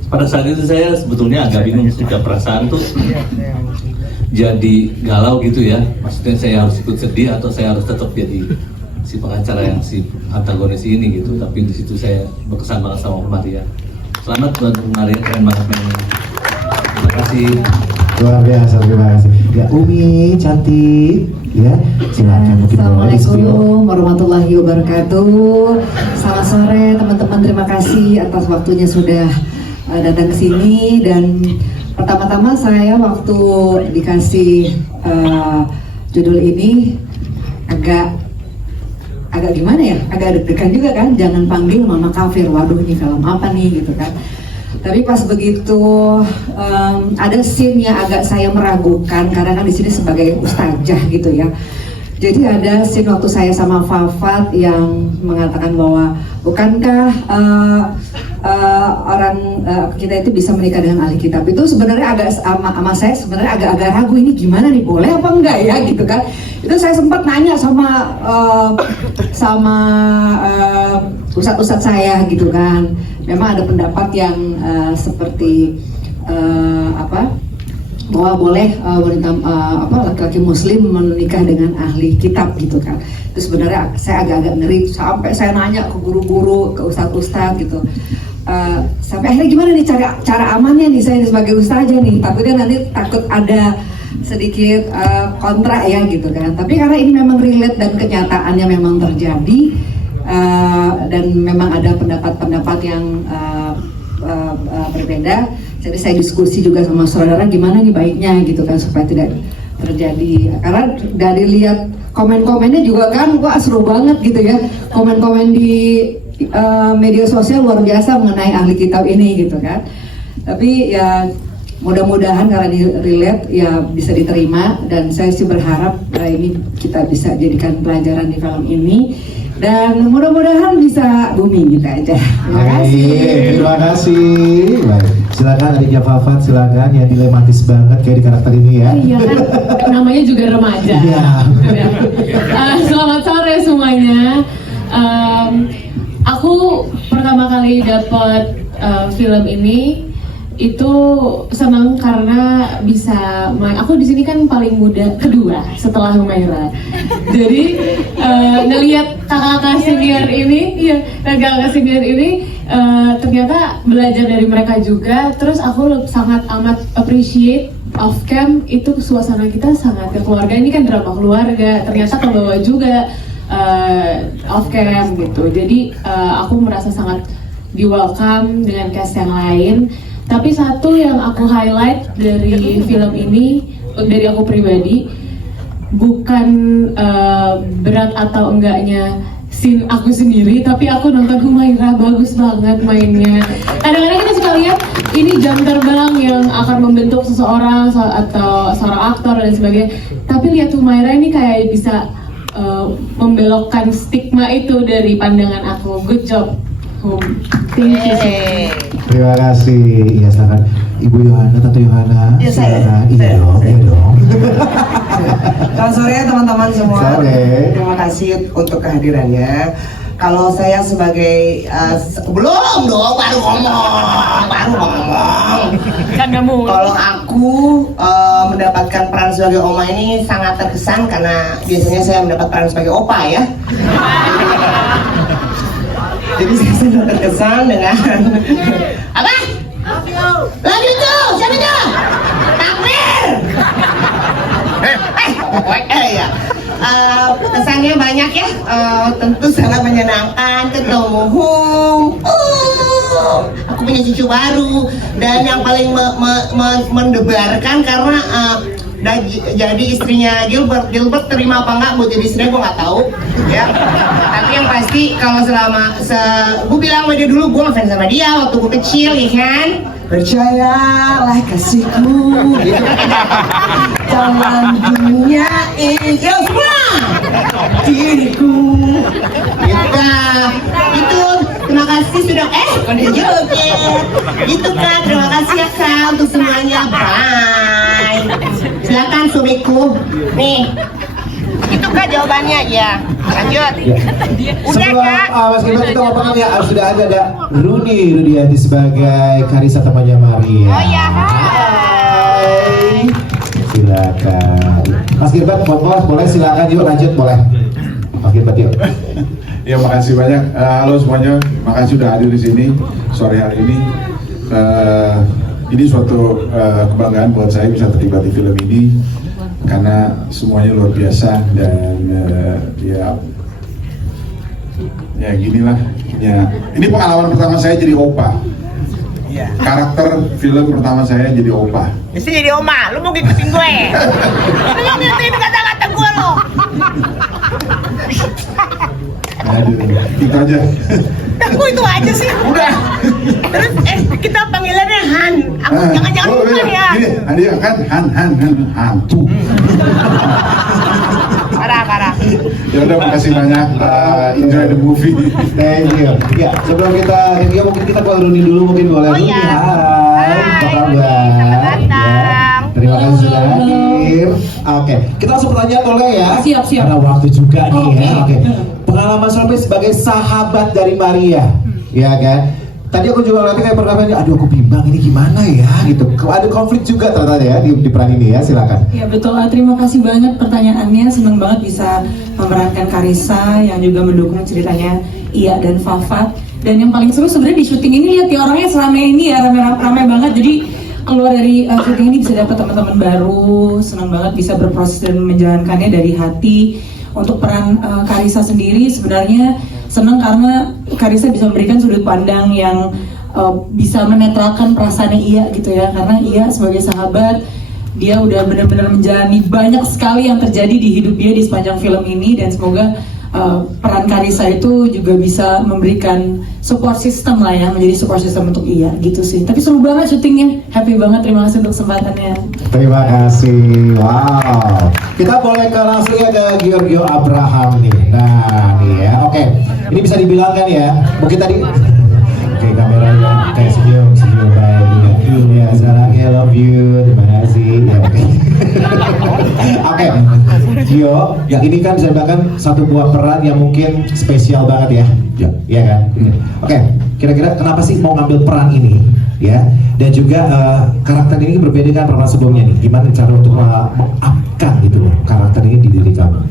Pada saat itu saya sebetulnya agak bingung juga, perasaan tuh jadi galau gitu ya. Maksudnya saya harus ikut sedih atau saya harus tetap jadi si pengacara yang si antagonis ini gitu. Tapi di situ saya berkesan banget sama Maria. Selamat buat Maria, keren banget memang. Terima kasih. Luar biasa, terima kasih. Ya Umi cantik, ya silakan mungkin boleh. Assalamualaikum warahmatullahi wabarakatuh. Selamat sore teman-teman, terima kasih atas waktunya sudah datang ke sini. Dan pertama-tama saya waktu dikasih judul ini agak gimana ya, agak deg-degan juga kan, jangan panggil Mama Kafir, waduh ini film apa nih gitu kan. Tapi pas begitu ada scene yang agak saya meragukan karena kan di sini sebagai ustazah gitu ya. Jadi ada scene waktu saya sama Fafat yang mengatakan bahwa bukankah kita itu bisa menikah dengan ahli kitab. Itu sebenarnya agak sama saya sebenarnya agak ragu, ini gimana nih, boleh apa enggak ya gitu kan. Itu saya sempat nanya sama ustadz saya gitu kan. Memang ada pendapat yang seperti bahwa boleh wanita laki-laki muslim menikah dengan ahli kitab gitu kan. Itu sebenarnya saya agak-agak ngeri, sampai saya nanya ke guru-guru, ke ustadz-ustadz gitu. Sampai akhirnya gimana nih cara amannya nih saya sebagai ustazah nih, takutnya nanti takut ada sedikit kontra ya gitu kan. Tapi karena ini memang relate dan kenyataannya memang terjadi, dan memang ada pendapat-pendapat yang berbeda. Jadi saya diskusi juga sama saudara gimana nih baiknya gitu kan supaya tidak terjadi. Karena dari lihat komen-komennya juga kan, wah seru banget gitu ya. Komen-komen di media sosial luar biasa mengenai ahli kitab ini gitu kan. Tapi ya mudah-mudahan karena di relate ya bisa diterima, dan saya sih berharap ini kita bisa jadikan pelajaran di film ini. Dan mudah-mudahan bisa booming gitu aja. Terima kasih. Terima kasih. Baik. Silakan adiknya Fafat, silakan, yang dilematis banget kayak di karakter ini ya. Iya kan, namanya juga remaja. Iya. Selamat sore semuanya. Aku pertama kali dapat film ini itu senang karena bisa main. Aku di sini kan paling muda kedua setelah Humaira. Jadi ngelihat kakak-kakak senior ini, kakak-kakak senior ini ternyata belajar dari mereka juga. Terus aku sangat amat appreciate off cam itu suasana kita sangat keluarga. Ini kan drama keluarga, ternyata kebawa juga off cam gitu. Jadi aku merasa sangat di welcome dengan cast yang lain. Tapi satu yang aku highlight dari film ini, dari aku pribadi, bukan berat atau enggaknya scene aku sendiri, tapi aku nonton Humaira, bagus banget mainnya. Kadang-kadang kita suka lihat ini jam terbang yang akan membentuk seseorang atau seorang aktor dan sebagainya. Tapi lihat Humaira ini kayak bisa membelokkan stigma itu dari pandangan aku. Good job. Terima kasih. Ya silakan Ibu Yohana, Tante Yohana. Ya, saya. Iya dong. Selamat sore teman-teman semua. Sore. terima kasih untuk kehadirannya. Kalau saya sebagai belum dong, baru ngomong. Kalau aku mendapatkan peran sebagai Oma ini sangat terkesan karena biasanya saya mendapat peran sebagai Opa ya. Jadi saya sangat terkesan dengan apa? Lagi tuh, siapa itu? Takbir. Ya. Kesannya banyak ya, tentu sangat menyenangkan ketemu aku punya cucu baru dan yang paling mendebarkan karena jadi istrinya Gilbert terima apa enggak mau jadi istrinya gue nggak tahu ya, tapi yang pasti kalau gue bilang sama dia dulu gue ngefans sama dia waktu gue kecil ya kan, percayalah kasihku gitu kan. Dalam dunia ini semua diriku itu terima kasih sudah udah joget gitu kan, terima kasih ya Kak untuk semuanya, bye. Silakan suamiku nih, itu Kak jawabannya ya, lanjut Ya. Udah Kak. Mas Gilbert kita ngomongin ya, sudah ada Runi Rudianti sebagai Karissa temannya Maria. Oh ya, hai. Silakan. Mas Gilbert boleh silakan yuk lanjut boleh. Mas Gilbert yuk. Ya makasih banyak. Halo semuanya, makasih sudah hadir di sini sore hari ini. Ini suatu kebanggaan buat saya bisa terlibat di film ini karena semuanya luar biasa dan ya ginilah ya. Ini pengalaman pertama saya jadi Opa. Karakter film pertama saya jadi Opa. Mesti jadi Oma, lu mau ngikutin gue? Lu mau ngikutin kata-kata gue lo? Aduh, itu aja. Aku itu aja sih. Udah. Terus kita panggilannya Han. Aku jangan lupa ya. Gini, dia kan Han hantu. Parah. Ya udah, makasih banyak. Enjoy the movie. Thank you. Ya, sebelum kita review mungkin kita Runi dulu mungkin boleh. Runi, hai. Apa kabar? Selamat datang. Terima kasih sudah hadir. Oke, kita langsung pertanyaan boleh ya? Siap. Karena waktu juga nih ya. Oke. Pengalaman Sophie sebagai sahabat dari Maria, ya kan? Tadi aku juga ngeliatnya kayak perkataan, aduh aku bimbang ini gimana ya gitu. Ada konflik juga ternyata ya di peran ini ya, silakan. Ya betul, terima kasih banget pertanyaannya. Senang banget bisa memerankan Karissa yang juga mendukung ceritanya Iya dan Fafat. Dan yang paling seru sebenarnya di syuting ini lihat ya orangnya selama ini ya rame banget. Jadi keluar dari syuting ini bisa dapat teman-teman baru. Senang banget bisa berproses dan menjalankannya dari hati. Untuk peran Karissa sendiri sebenarnya senang karena Karissa bisa memberikan sudut pandang yang bisa menetralkan perasaannya Iya gitu ya, karena Iya sebagai sahabat dia udah benar-benar menjalani banyak sekali yang terjadi di hidup dia di sepanjang film ini, dan semoga peran Karissa itu juga bisa memberikan support system lah ya, menjadi support system untuk Iya gitu sih. Tapi seru banget syutingnya, happy banget, terima kasih untuk kesempatannya. Terima kasih, wow. Kita boleh langsung ya ke Giorgio Abraham nih. Nah nih ya, oke. Ini bisa dibilangkan ya, mungkin tadi oke, kameranya kayak senyum baik ya. Sarang, I love you, terima kasih. Ya, oke. Gio, ya ini kan saya bahkan satu buah peran yang mungkin spesial banget ya, ya kan? Oke, kira-kira kenapa sih mau ngambil peran ini, ya? Dan juga karakter ini berbeda dengan peran sebelumnya nih. Gimana cara untuk mengupkan gitu loh karakter ini di diri kamu?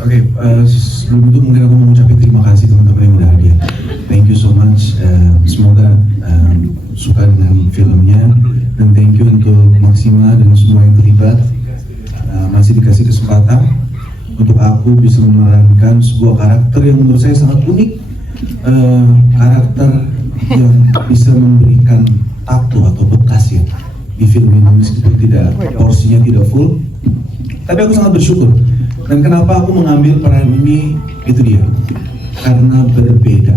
Oke, sebelum itu mungkin aku mau ngucapin terima kasih teman-teman yang udah hadir. Thank you so much. Semoga suka dengan filmnya, dan thank you untuk Maxima dan semua yang terlibat. Masih dikasih kesempatan untuk aku bisa memerankan sebuah karakter yang menurut saya sangat unik, karakter yang bisa memberikan tato atau bekas ya di film ini, meskipun tidak porsinya tidak full, tapi aku sangat bersyukur. Dan kenapa aku mengambil peran ini, itu dia, karena berbeda.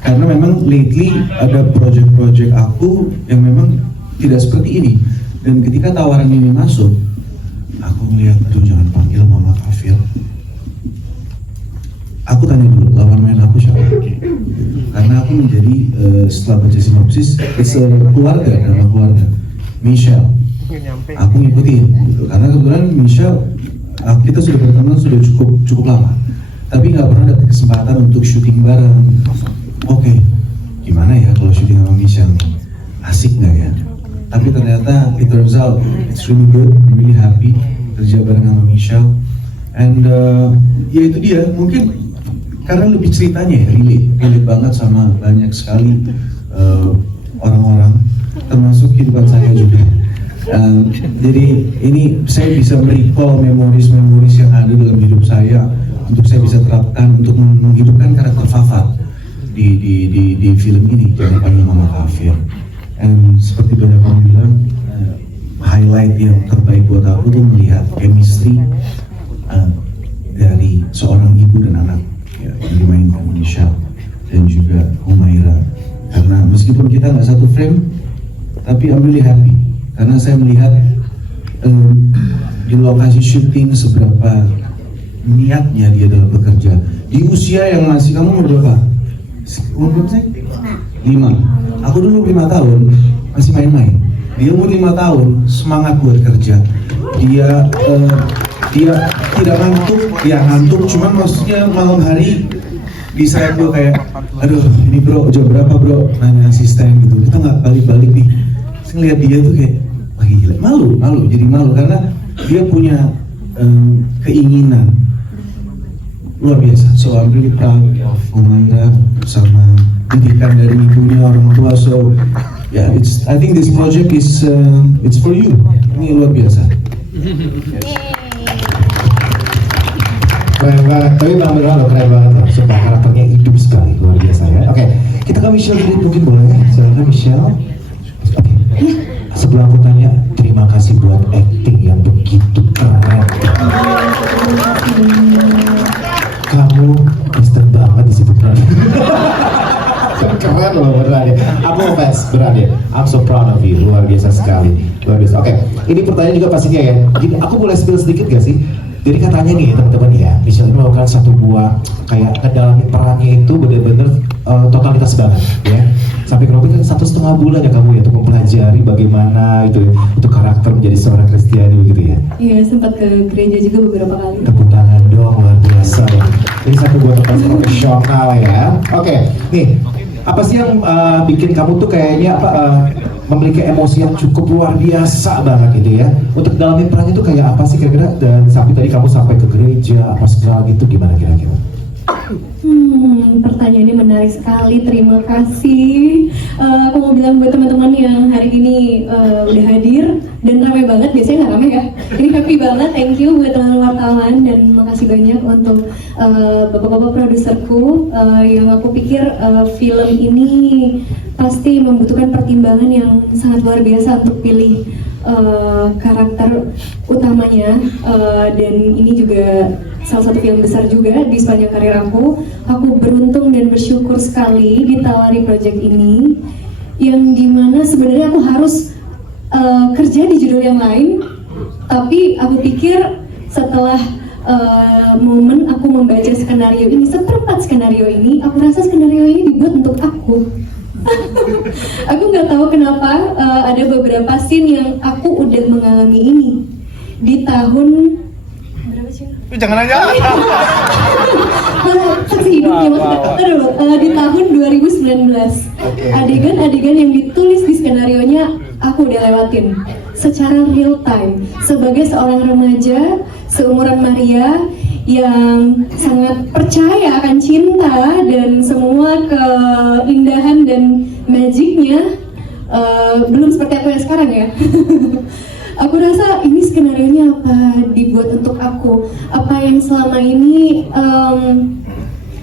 Karena memang lately ada project-project aku yang memang tidak seperti ini. Dan ketika tawaran ini masuk, aku melihat, aduh jangan panggil Mama Kafil. Aku tanya dulu, lawan main aku siapa? Karena aku menjadi, setelah baca sinopsis, keluarga, drama keluarga. Michelle. Aku ngikutin, gitu. Karena kebetulan Michelle kita sudah berteman sudah cukup lama, tapi nggak pernah dapat kesempatan untuk syuting bareng. Oke, gimana ya kalau syuting sama Michelle nih? Asik nggak ya? Tapi ternyata it turns out it's really good, I'm really happy kerja bareng sama Michelle. And ya itu dia, mungkin karena lebih ceritanya ya, relate banget sama banyak sekali orang-orang, termasuk kehidupan saya juga. Jadi ini saya bisa merecall memoris yang ada dalam hidup saya untuk saya bisa terapkan untuk menghidupkan karakter Fafat di film ini, Jangan Panggil Mama Kafir. And seperti banyak orang bilang, highlight yang terbaik buat aku tuh melihat chemistry dari seorang ibu dan anak ya, yang dimainkan Michelle dan juga Humaira. Karena meskipun kita nggak satu frame, tapi I'm really happy karena saya melihat di lokasi syuting seberapa niatnya dia dalam bekerja di usia yang masih, kamu umur berapa? Umur berapa sih? 5. Aku dulu 5 tahun masih main-main. Dia umur 5 tahun semangat buat kerja. Dia tidak ngantuk, dia ngantuk, cuman maksudnya malam hari bisa gue kayak, aduh ini bro jam berapa bro, nanya asisten gitu, kita nggak balik nih. Saya lihat dia tuh kayak lagi gila, malu jadi malu karena dia punya keinginan luar biasa. So I'm really proud of Humaira sama didikan dari ibunya, orang tua. So yeah, I think this project is it's for you. Ini luar biasa. Keren banget, tapi Bang Bernardo keren banget loh, sumpah karakternya hidup sekali, luar biasa ya. Oke, kita ke Michelle dulu mungkin boleh, silakan Michelle. Oke, sebelum aku tanya, terima kasih buat acting yang begitu keren. Kamu Kristen banget di situ keren. Keren loh beneran ya. Aku fans beneran ya. I'm so proud of you, luar biasa sekali, luar biasa. Oke, ini pertanyaan juga pastinya ya. Jadi aku boleh spill sedikit gak sih? Jadi katanya nih teman-teman ya, Michelle ini melakukan satu buah kayak kedalaman perannya itu benar-benar totalitas banget ya. Sampai kurang lebih 1,5 bulan ya kamu ya untuk mempelajari bagaimana itu ya, untuk karakter menjadi seorang Kristiani gitu ya. Iya, sempat ke gereja juga beberapa kali. Tepuk tangan dong, luar biasa ya. Ini satu buah tempat profesional ya. Oke, nih apa sih yang bikin kamu tuh kayaknya memiliki emosi yang cukup luar biasa banget gitu ya, untuk dalamin perannya tuh kayak apa sih kira-kira, dan sampai tadi kamu sampai ke gereja apa segala gitu, gimana kira-kira? Pertanyaannya menarik sekali, terima kasih. Aku mau bilang buat teman-teman yang hari ini udah hadir dan ramai banget, biasanya nggak ramai ya. Ini happy banget, thank you buat teman wartawan dan makasih banyak untuk bapak-bapak produserku yang aku pikir film ini pasti membutuhkan pertimbangan yang sangat luar biasa untuk pilih karakter utamanya, dan ini juga salah satu film besar juga di sepanjang karir aku. Aku beruntung dan bersyukur sekali ditawari proyek ini, yang dimana sebenarnya aku harus kerja di judul yang lain, tapi aku pikir setelah momen aku membaca skenario ini, seperempat skenario ini, aku rasa skenario ini dibuat untuk aku. Aku nggak tahu kenapa ada beberapa scene yang aku udah mengalami ini di tahun berapa sih? Jangan aja. Saksi hidupnya maksudnya. Di tahun 2019. Adegan-adegan yang ditulis di skenarionya aku udah lewatin secara real time sebagai seorang remaja seumuran Maria yang sangat percaya akan cinta dan semua keindahan dan magicnya, belum seperti aku yang sekarang ya. Aku rasa ini skenarionya apa dibuat untuk aku, apa yang selama ini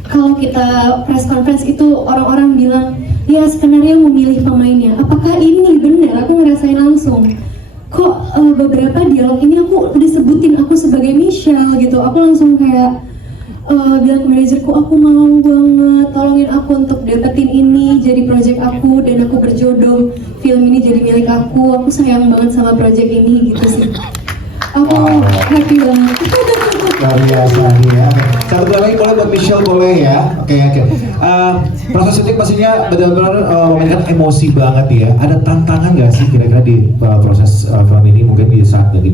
kalau kita press conference itu orang-orang bilang ya skenario memilih pemainnya, apakah ini benar? Aku ngerasain langsung kok beberapa dialog ini aku udah sebutin aku sebagai Michelle gitu. Aku langsung kayak bilang ke manajerku, aku mau banget tolongin aku untuk dapetin ini jadi project aku, dan aku berjodoh film ini jadi milik aku sayang banget sama project ini gitu sih. Aku happy banget. Luar biasa nih ya. Satu lagi boleh buat Michelle boleh ya. Oke. Proses syuting pastinya benar-benar memainkan emosi banget ya. Ada tantangan nggak sih kira-kira di proses film ini, mungkin di saat lagi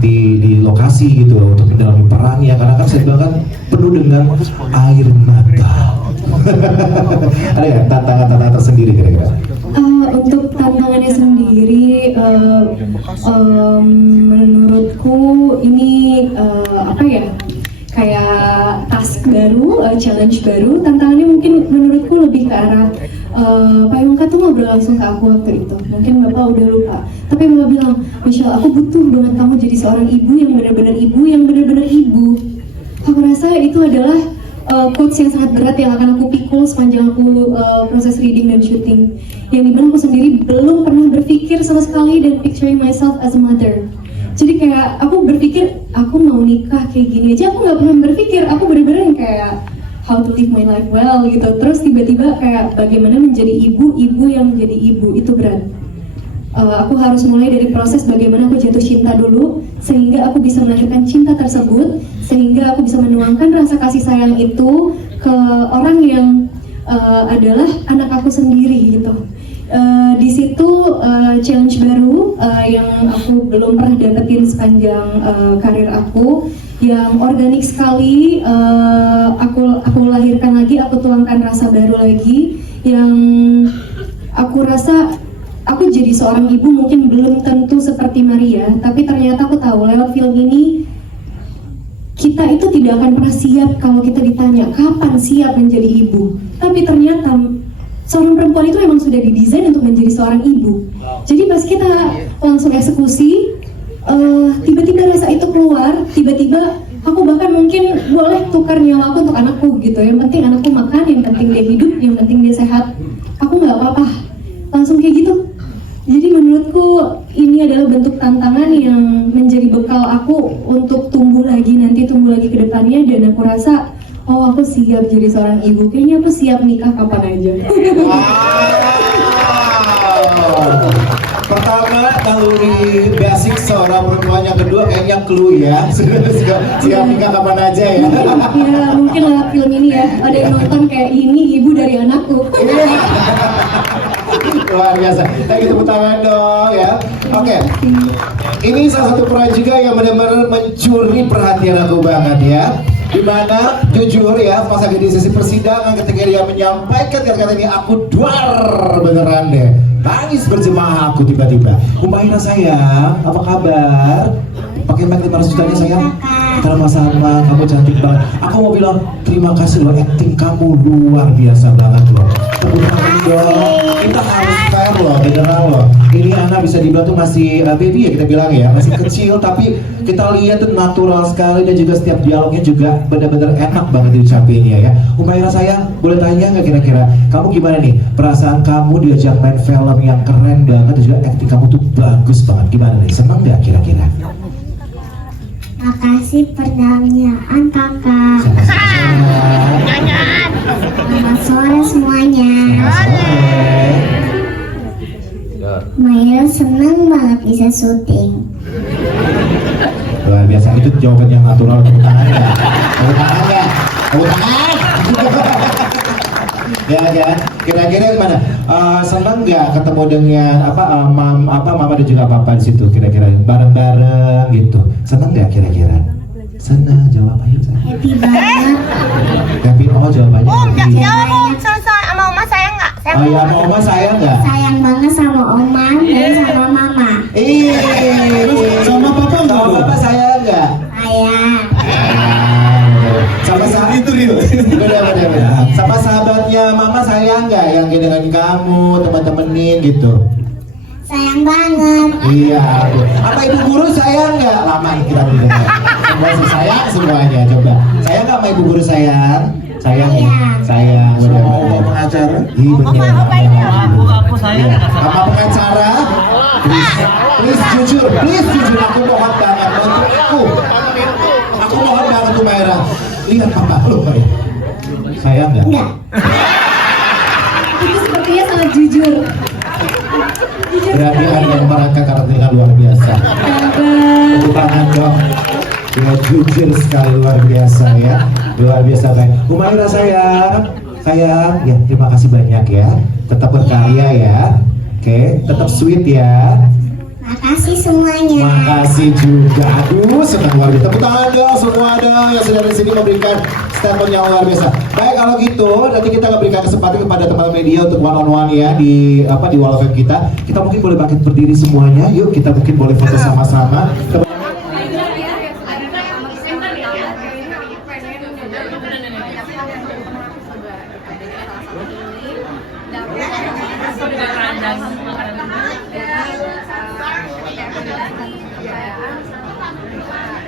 di lokasi gitu untuk mendalami perannya, karena kan saya bilang kan penuh dengan air mata. Ada ya tantangan tersendiri kira-kira? Untuk tantangannya sendiri, menurutku ini kayak task baru, challenge baru. Tantangannya mungkin menurutku lebih ke arah Pak Yongka tuh ngobrol langsung ke aku waktu itu. Mungkin Bapak udah lupa, tapi Bapak bilang, Michelle, aku butuh banget kamu jadi seorang ibu yang benar-benar ibu. Aku rasa itu adalah quotes yang sangat berat yang akan aku pikul sepanjang aku proses reading dan shooting, yang dimana aku sendiri belum pernah berpikir sama sekali dan picturing myself as a mother. Jadi kayak aku berpikir aku mau nikah kayak gini aja, aku nggak pernah berpikir. Aku benar-benar yang kayak how to live my life well gitu. Terus tiba-tiba kayak bagaimana menjadi ibu yang menjadi ibu itu berat. Aku harus mulai dari proses bagaimana aku jatuh cinta dulu, sehingga aku bisa melahirkan cinta tersebut, sehingga aku bisa menuangkan rasa kasih sayang itu ke orang yang adalah anak aku sendiri gitu. Di situ challenge baru yang aku belum pernah dapetin sepanjang karir aku, yang organik sekali. Aku lahirkan lagi, aku tuangkan rasa baru lagi, yang aku rasa aku jadi seorang ibu mungkin belum tentu seperti Maria, tapi ternyata aku tahu lewat film ini kita itu tidak akan pernah siap kalau kita ditanya kapan siap menjadi ibu. Tapi ternyata seorang perempuan itu memang sudah didesain untuk menjadi seorang ibu. Jadi pas kita langsung eksekusi, tiba-tiba rasa itu keluar, tiba-tiba aku bahkan mungkin boleh tukar nyawa aku untuk anakku gitu. Yang penting anakku makan, yang penting dia hidup, yang penting dia sehat. Aku nggak apa-apa, langsung kayak gitu. Jadi menurutku ini adalah bentuk tantangan yang menjadi bekal aku untuk tumbuh lagi ke depannya, dan aku rasa oh aku siap jadi seorang ibu. Kayaknya aku siap nikah kapan aja. Pertama, naluri basic seorang perempuan, yang kedua kayaknya clue ya. Siap nikah kapan aja ya. Ya mungkin lewat film ini ya, ada yang nonton kayak ini ibu dari anakku. Luar biasa. Kita tepuk tangan dong ya. Oke. Ini salah satu peran juga yang benar-benar mencuri perhatian aku banget ya. Dimana jujur ya, pas lagi di sesi persidangan ketika dia menyampaikan kata-kata ini, aku duar beneran deh. Nangis berjemaah aku tiba-tiba. Umaira sayang, apa kabar? Pakai mic 500 jutanya sayang. Sama-sama, kamu cantik banget. Aku mau bilang terima kasih loh, acting kamu luar biasa banget loh. Tepuk tangan dong. Kita harus fair loh, beneran loh. Ini anak bisa dibilang tuh masih baby ya, kita bilang ya, masih kecil, tapi kita lihat tuh natural sekali, dan juga setiap dialognya juga benar-benar enak banget diucapinnya ya. Umaira sayang, boleh tanya nggak kira-kira kamu gimana nih perasaan kamu diajak main film yang keren banget, dan juga acting kamu tuh bagus banget, gimana nih, seneng nggak kira-kira? Makasih pertanyaan kakak. Selamat sore semuanya. Maya senang banget bisa syuting. Luar biasa, itu jawaban yang natural. Tepuk tangan ya. Tepuk tangan ya. Tepuk tangan. Ya, kira-kira gimana? Senang nggak ketemu dengan mama dan juga papa di situ? Kira-kira bareng-bareng gitu. Senang nggak kira-kira? Senang, jawab ayo. Happy banget. Happy, jawabannya. Sama oma sayang nggak? Oh iya, sama oma sayang nggak? Sayang banget sama oma dan sama mama. Sama papa nggak? Sama papa sayang nggak? Sayang. Sama sahabat itu sama sahabatnya mama sayang nggak, yang dengan kamu teman-temenin gitu? Sayang banget. Iya. Apa ibu guru sayang nggak? Lama kita dengar. Semua sih sayang semuanya. Coba sayang nggak sama ibu guru sayang? Sayang. Sayang. Sama pengacara? Iya benar. Aku sayang nggak sama pengacara? Please jujur. Aku mohon banget bantu aku. Aku mohon banget tuh Maira. Lihat papa lu kayak. Sayang nggak? Enggak. Itu sepertinya sangat jujur. Berarti ada yang merangkak karakternya luar biasa. Tepuk tangan dong. jujur sekali, luar biasa ya, luar biasa baik. Humaira sayang, ya terima kasih banyak ya, tetap berkarya ya, oke, tetap sweet ya. Makasih semuanya. Makasih juga, aduh senang luar biasa. Tepuk tangan dong semua dong yang sudah di sini memberikan statement yang luar biasa. Baik kalau gitu, nanti kita akan berikan kesempatan kepada teman media untuk one on one ya di wall of fame kita. Kita mungkin boleh bangkit berdiri semuanya, yuk kita mungkin boleh foto sama-sama.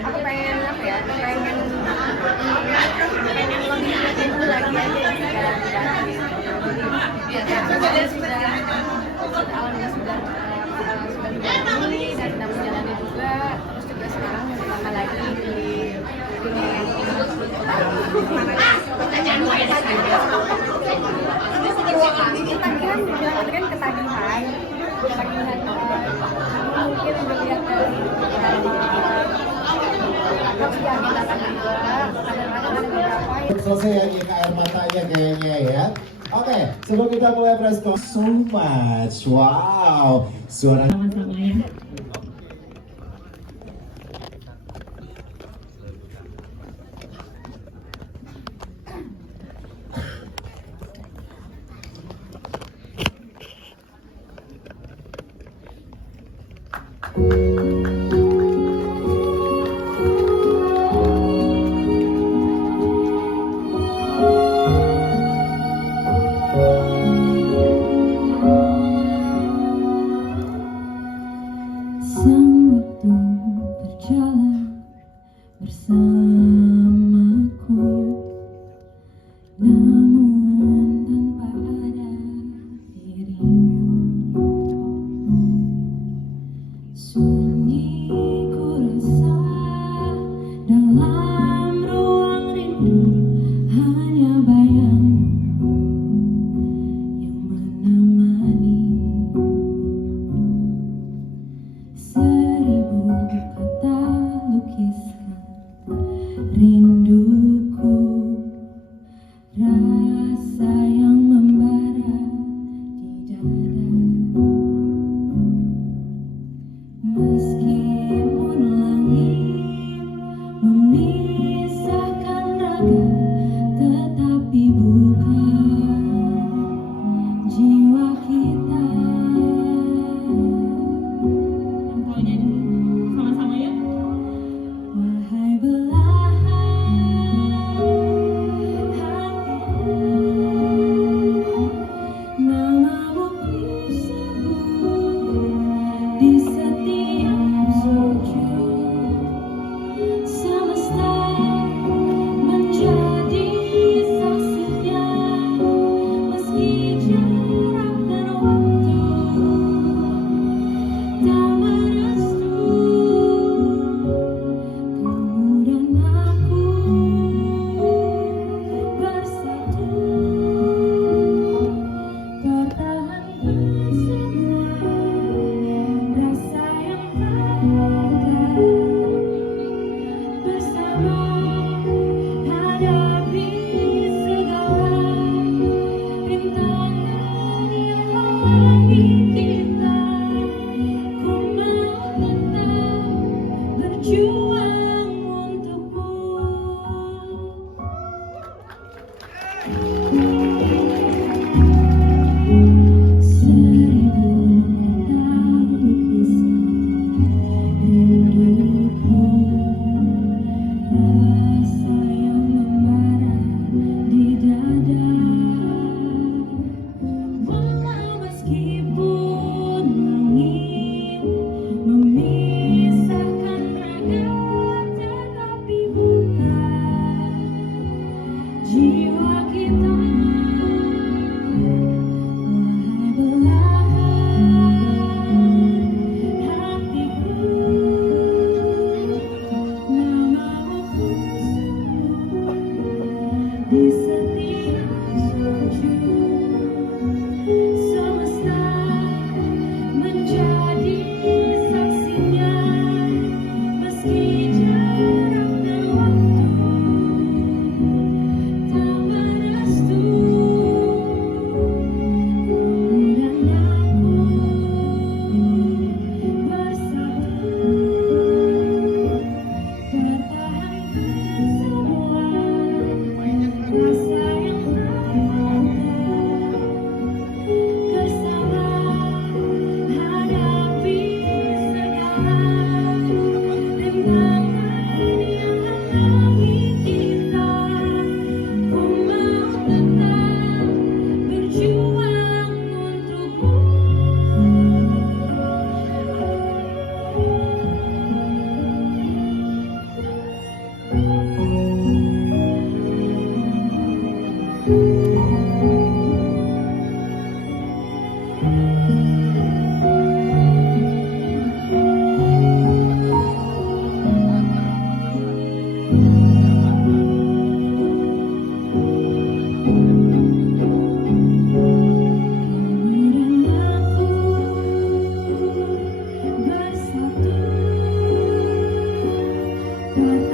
Aku pengen apa ya, pengen lebih itu lagi aja sudah begini dan sedang menjalani juga, terus juga sekarang ditambah lagi di ketagihan ketagihan mungkin melihat dari selesai ya ke air matanya kayaknya ya. Oke, sebelum kita mulai press con, so much, wow, suara. Sama-sama ya. Meskipun langit memisahkan raga. Mata